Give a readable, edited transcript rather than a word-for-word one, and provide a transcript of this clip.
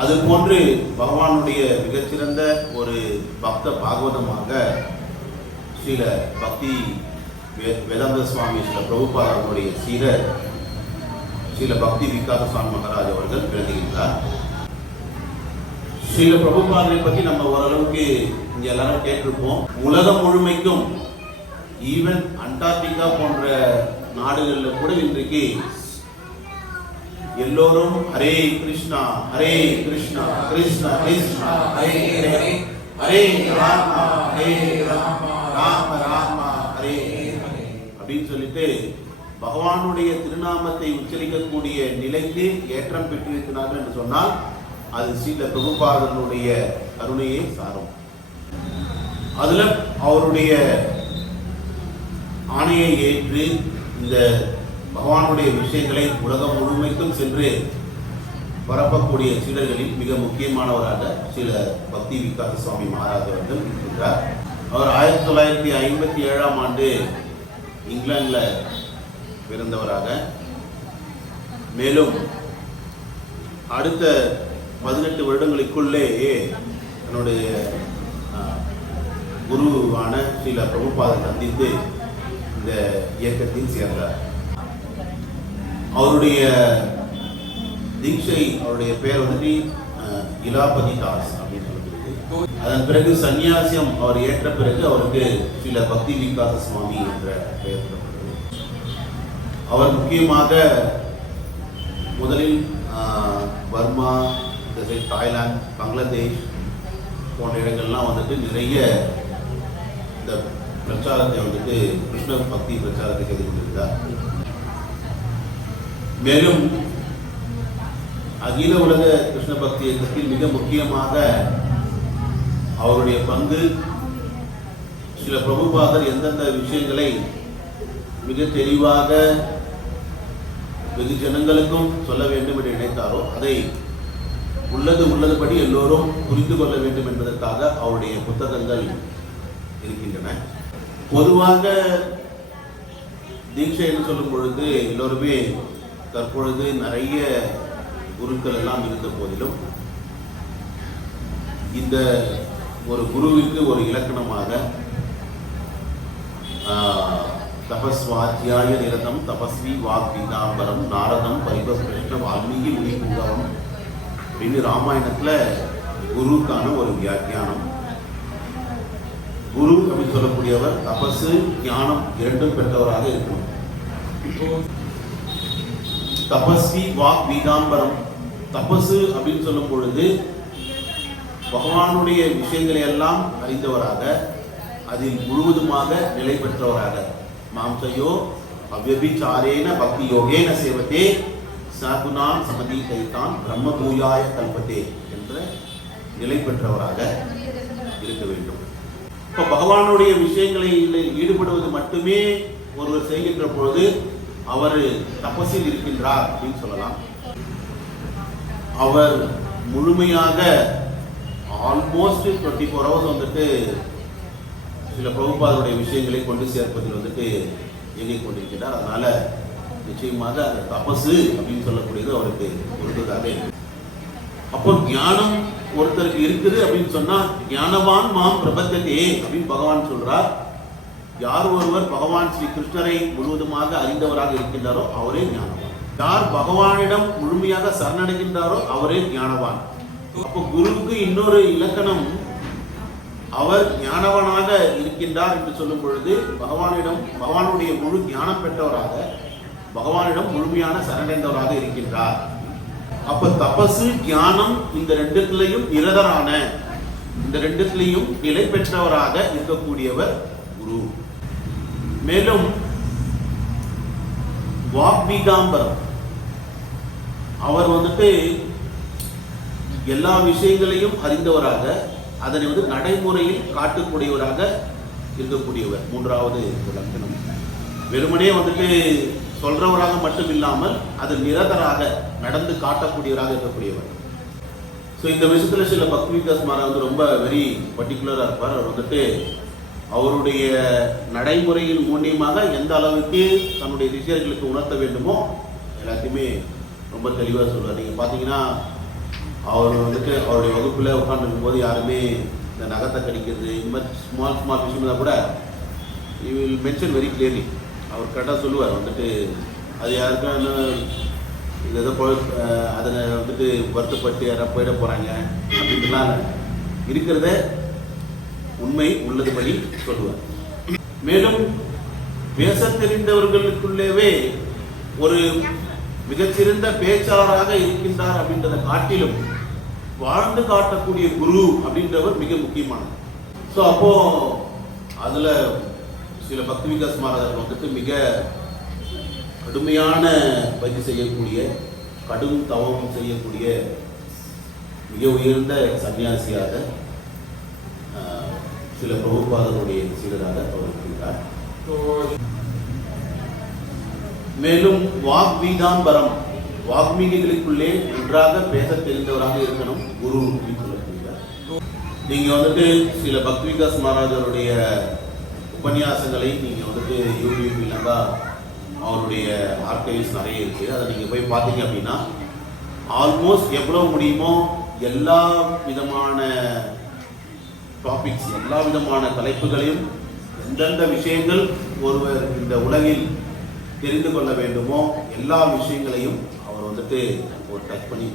அது போன்று பகவானுடைய மிகச்சிறந்த ஒரு பக்த பாகவதமாக ஸ்ரீல பக்தி வேதாந்த சுவாமி ஸ்ரீல பிரபுபாதனுடைய சீரர் ஸ்ரீல பக்தி விகாத சுவாமி மகாராஜ் அவர்கள் விளங்குகின்றார். ஸ்ரீல பிரபுபாதனை பற்றி நம்ம ஓரளவுக்கு இங்க எல்லாரும் கேட்டிருப்போம். உலகம் முழுமைக்கும் ஈவன் அண்டார்டிகா போன்ற நாடுகளில் கூட இன்றைக்கு எல்லோரும் ஹரே கிருஷ்ணா கிருஷ்ணா கிருஷ்ணா ஹரே ஹரே ஹரே ராமா ராம ராமா ஹரே அப்படின்னு சொல்லிட்டு பகவானுடைய திருநாமத்தை உச்சரிக்கக்கூடிய நிலைக்கு ஏற்றம் பெற்றிருக்கிறார்கள் என்று சொன்னால் அது ஸ்ரீல பிரபுபாதனுடைய கருணையை சாரும். அதுல அவருடைய ஆணையை ஏற்று இந்த பகவானுடைய விஷயங்களை உலகம் முழுமைக்கும் சென்று பரப்பக்கூடிய சீடர்களில் மிக முக்கியமானவராக சில பக்தி விகாத சுவாமி மகாராஜ் அவர்கள் இருக்கின்றார். அவர் 1957ஆம் ஆண்டு இங்கிலாந்தில் பிறந்தவராக, மேலும் அடுத்த 18 வருடங்களுக்குள்ளேயே தன்னுடைய குருவான ஸ்ரீல பிரபுபாதை சந்தித்து இந்த இயக்கத்தில் சேர்ந்தார். அவருடைய தீட்சை, அவருடைய பெயர் வந்துட்டு இலாபதி தாஸ் அப்படின்னு சொல்லிருக்கு. அதன் பிறகு சன்னியாசியம் அவர் ஏற்ற பிறகு அவருக்கு ஸ்ரீல பக்தி விகாத சுவாமி என்ற பெயர் சொல்லப்பட்டது. அவர் முக்கியமாக முதலில் பர்மா, தாய்லாந்து, பங்களாதேஷ் போன்ற இடங்கள்லாம் வந்துட்டு நிறைய இந்த பிரச்சாரத்தை வந்துட்டு கிருஷ்ண பக்தி பிரச்சாரத்தை செய்து கொண்டிருந்தார். மேலும் அகில உலக கிருஷ்ண பக்தி இயக்கத்தில் மிக முக்கியமாக அவருடைய பங்கு சில பிரபுபாதர் எந்தெந்த விஷயங்களை மிக தெளிவாக வெகு ஜனங்களுக்கும் சொல்ல வேண்டும் என்று நினைத்தாரோ அதை உள்ளதுபடி எல்லோரும் புரிந்து கொள்ள வேண்டும் என்பதற்காக அவருடைய புத்தகங்கள் இருக்கின்றன. பொதுவாக தீட்சை என்று சொல்லும் பொழுது எல்லோருமே தற்பொழுது நிறைய குருக்கள் எல்லாம் இருந்த போதிலும் இந்த ஒரு குருவிற்கு ஒரு இலக்கணமாக தபஸ்வாத்தியாய நிரதம் தபஸ்வி வாக் பீதாம்பரம் நாரதம் பரிபஸ்கிருஷ்ண வால்மீகி முனி பூங்கவம் அப்படின்னு ராமாயணத்துல குருவுக்கான ஒரு வியாக்கியானம். குரு அப்படின்னு சொல்லக்கூடியவர் தபசு ஞானம் இரண்டும் பெற்றவராக இருக்கணும். தபஸ்வி வாக் பீதாம்பரம், தபசு அப்படின்னு சொல்லும் பொழுது பகவானுடைய விஷயங்களை எல்லாம் அறிந்தவராக, அதில் முழுவதுமாக நிலை பெற்றவராக, மாம்சயோ அவ்யபிச்சாரேன பக்தி யோகேன சேவத்தே சாகுனான் சமதி கைத்தான் பிரம்ம பூயாய கல்பத்தே என்ற நிலை பெற்றவராக இருக்க வேண்டும். இப்போ பகவானுடைய விஷயங்களில் ஈடுபடுவது மட்டுமே ஒருவர் செய்கின்ற பொழுது அவர் தபஸில் இருக்கின்றார் அப்படின்னு சொல்லலாம். அவர் முழுமையாக ஆல்மோஸ்ட் 24 ஹவர்ஸ் வந்துட்டு சில பிரபுபாதருடைய விஷயங்களை கொண்டு சேர்ப்பதில் வந்துட்டு இயங்கிக் கொண்டிருக்கிறார். அதனால நிச்சயமாக அந்த தபசு அப்படின்னு சொல்லக்கூடியது அவருக்கு பொருந்ததாக இருக்கு. அப்போ ஞானம் ஒருத்தருக்கு இருக்குது அப்படின்னு சொன்னா ஞானவான் மாம் பிரபத்ததே அப்படின்னு பகவான் சொல்றார். யார் ஒருவர் பகவான் ஸ்ரீ கிருஷ்ணரை முழுவதுமாக அறிந்தவராக இருக்கின்றாரோ அவரே ஞானவான். யார் பகவானிடம் முழுமையாக சரணடைகின்றாரோ அவரே ஞானவான். அப்போ குருவுக்கு இன்னொரு இலக்கணம், அவர் ஞானவனாக இருக்கின்றார் என்று சொல்லும் பொழுது பகவானுடைய முழு ஞானம் பெற்றவராக, பகவானிடம் முழுமையான சரணடைந்தவராக இருக்கின்றார். அப்ப தபசு ஞானம் இந்த ரெண்டுத்திலையும் நிரதரான, இந்த ரெண்டுத்திலையும் நிலை பெற்றவராக இருக்கக்கூடியவர் குரு. மேலும் வாக்பீகாம்பரம், அவர் வந்துட்டு எல்லா விஷயங்களையும் அறிந்தவராக, அதனை நடைமுறையில் காட்டக்கூடியவராக இருக்கக்கூடியவர். மூன்றாவது லட்சணம், வெறுமனே வந்துட்டு சொல்றவராக மட்டும் இல்லாமல் அது நிரதராக நடந்து காட்டக்கூடியவராக இருக்கக்கூடியவர். ஸோ இந்த விஷயத்துல சில பக்தி விகாஸ் மகாராஜ் ரொம்ப வெரி பர்டிகுலரா இருப்பார். அவர் வந்துட்டு அவருடைய நடைமுறையின் மூலியமாக எந்த அளவுக்கு தன்னுடைய சிஷியர்களுக்கு உணர்த்த வேண்டுமோ எல்லாத்தையுமே ரொம்ப தெளிவாக சொல்வார். நீங்கள் பார்த்தீங்கன்னா அவர் வந்துட்டு அவருடைய வகுப்பில் உட்காந்துருக்கும் போது யாருமே இந்த நகத்தை கடிக்கிறது இந்த மாதிரி ஸ்மால் ஸ்மால் விஷயம் தான் கூட you will mention very clearly. அவர் கரெக்டாக சொல்லுவார் வந்துட்டு அது யாருக்கான இது எதோ அதில் வந்துட்டு வருத்தப்பட்டு யாராவது போயிட போகிறாங்க அப்படின்ட்டுலாம் இருக்கிறத உண்மை உள்ளதுபடி சொல்லுவார். மேலும் பேச தெரிந்தவர்களுக்குள்ளேவே ஒரு மிகச்சிறந்த பேச்சாளராக இருக்கின்றார் அப்படின்றத காட்டிலும் வாழ்ந்து காட்டக்கூடிய குரு அப்படின்றவர் மிக முக்கியமானது. ஸோ அப்போ அதில் சில பக்தி விகாஸ் மகாராஜர்கள் வந்துட்டு மிக கடுமையான பயிற்சி செய்யக்கூடிய, கடும் தவம் செய்யக்கூடிய மிக உயர்ந்த சன்னியாசியாக சில பிரபுபாதருடைய சீடராக அவர் இருக்கின்றார். மேலும் வாக்வீதாம்பரம், வாக்மீகிகளுக்குள்ளே நன்றாக பேச தெரிந்தவராக இருக்கணும் குரு அப்படின்னு சொல்லப்படுகிறார். நீங்க வந்துட்டு சில பக்தி விகாஸ் மகாராஜருடைய உபன்யாசங்களை நீங்க வந்துட்டு யூடியூப் இல்லைன்னா அவருடைய ஆர்கைவ்ஸ் நிறைய இருக்குது, அதை நீங்கள் போய் பார்த்தீங்க அப்படின்னா ஆல்மோஸ்ட் எவ்வளோ முடியுமோ எல்லா விதமான டாபிக்ஸ், எல்லா விதமான தலைப்புகளையும், எந்தெந்த விஷயங்கள் ஒருவர் இந்த உலகில் தெரிந்து கொள்ள வேண்டுமோ எல்லா விஷயங்களையும் அவர் வந்துட்டு ஒரு டச் பண்ணி